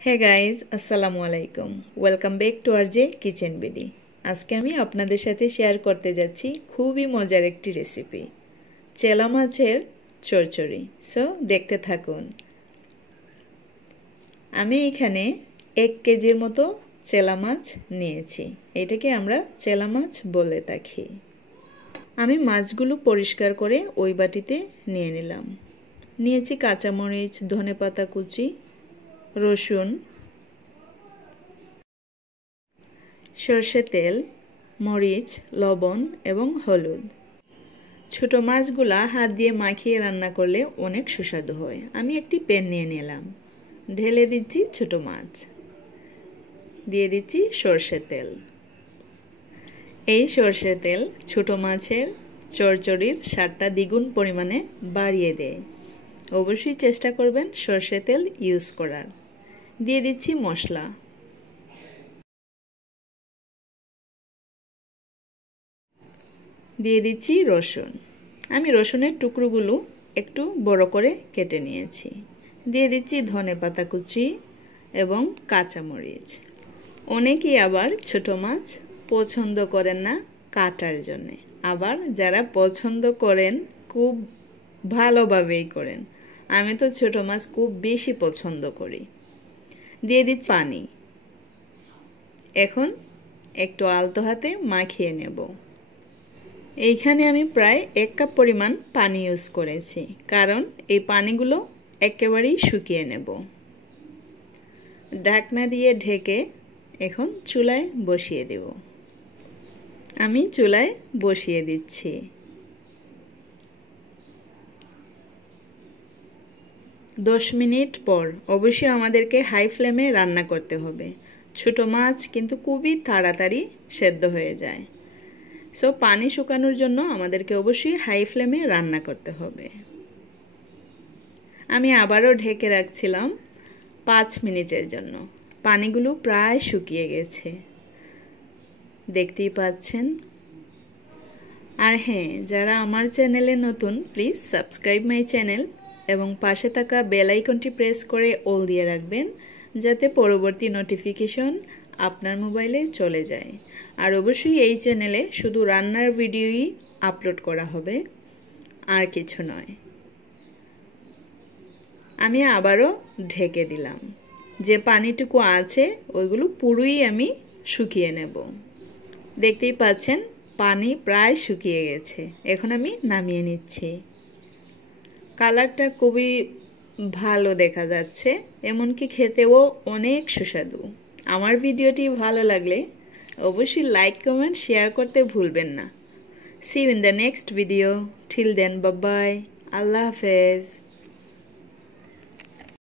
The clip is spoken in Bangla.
हे गाइज अस्सलामु आलाइकुम welcome back to RJ kitchen बिडी। आज के आमी आपनादेर साथे शेयर करते जाচ্ছি खूबই मजार एकटी रेसिपि চেলা মাছের চরচরি। सो देखते থাকুন। আমি এখানে 1 কেজির মতো চেলা মাছ নিয়েছি। এটাকে আমরা চেলা মাছ বলে থাকি। আমি মাছগুলো পরিষ্কার করে ওই বাটিতে নিয়ে নিলাম। নিয়েছি কাঁচা মরিচ, ধনেপাতা কুচি, রসুন, সরষে তেল, মরিচ, লবণ এবং হলুদ। ছোট মাছগুলা হাত দিয়ে মাখিয়ে রান্না করলে অনেক সুস্বাদু হয়। আমি একটি প্যান নিয়ে নিলাম, ঢেলে দিচ্ছি ছোট মাছ, দিয়ে দিচ্ছি সরষে তেল। এই সরষে তেল ছোট মাছের চরচরির স্বাদটা দ্বিগুণ পরিমাণে বাড়িয়ে দেয়। অবশ্যই চেষ্টা করবেন সরষে তেল ইউজ করার। দিয়ে দিচ্ছি মশলা, দিয়ে দিচ্ছি রসুন। আমি রসুনের টুকরোগুলো একটু বড় করে কেটে নিয়েছি। দিয়ে দিচ্ছি ধনেপাতা কুচি এবং কাঁচা মরিচ। অনেকেই আবার ছোট মাছ পছন্দ করেন না কাটার জন্যে, আবার যারা পছন্দ করেন খুব ভালোভাবেই করেন। আমি তো ছোট মাছ খুব বেশি পছন্দ করি। দিয়ে দিচ্ছি পানি। এখন একটু আলতো হাতে মাখিয়ে নেব। এইখানে আমি প্রায় 1 কাপ পরিমাণ পানি ইউজ করেছি, কারণ এই পানিগুলো একেবারেই শুকিয়ে নেব। ঢাকনা দিয়ে ঢেকে এখন চুলায় বসিয়ে দেব। আমি চুলায় বসিয়ে দিচ্ছি। 10 মিনিট পর অবশ্যই আমাদেরকে হাই ফ্লেমে রান্না করতে হবে। ছোট মাছ কিন্তু খুবই তাড়াতাড়ি সেদ্ধ হয়ে যায়। সো পানি শুকানোর জন্য আমাদেরকে অবশ্যই হাই ফ্লেমে রান্না করতে হবে। আমি আবারও ঢেকে রাখছিলাম 5 মিনিটের জন্য। পানিগুলো প্রায় শুকিয়ে গেছে, দেখতেই পাচ্ছেন। আর হ্যাঁ, যারা আমার চ্যানেলে নতুন প্লিজ সাবস্ক্রাইব মাই চ্যানেল এবং পাশে থাকা বেল আইকনটি প্রেস করে অল দিয়ে রাখবেন, যাতে পরবর্তী নোটিফিকেশন আপনার মোবাইলে চলে যায়। আর অবশ্যই এই চ্যানেলে শুধু রান্নার ভিডিওই আপলোড করা হবে, আর কিছু নয়। আমি আবারও ঢেকে দিলাম। যে পানিটুকু আছে ওইগুলো পুরোই আমি শুকিয়ে নেব। দেখতেই পাচ্ছেন পানি প্রায় শুকিয়ে গেছে। এখন আমি নামিয়ে নিচ্ছি। কালারটা খুবই ভালো দেখা যাচ্ছে, এমনকি খেতেও অনেক সুস্বাদু। আমার ভিডিওটি ভালো লাগলে অবশ্যই লাইক, কমেন্ট, শেয়ার করতে ভুলবেন না। See you in the next video. Till then, bye bye, আল্লাহ হাফেজ।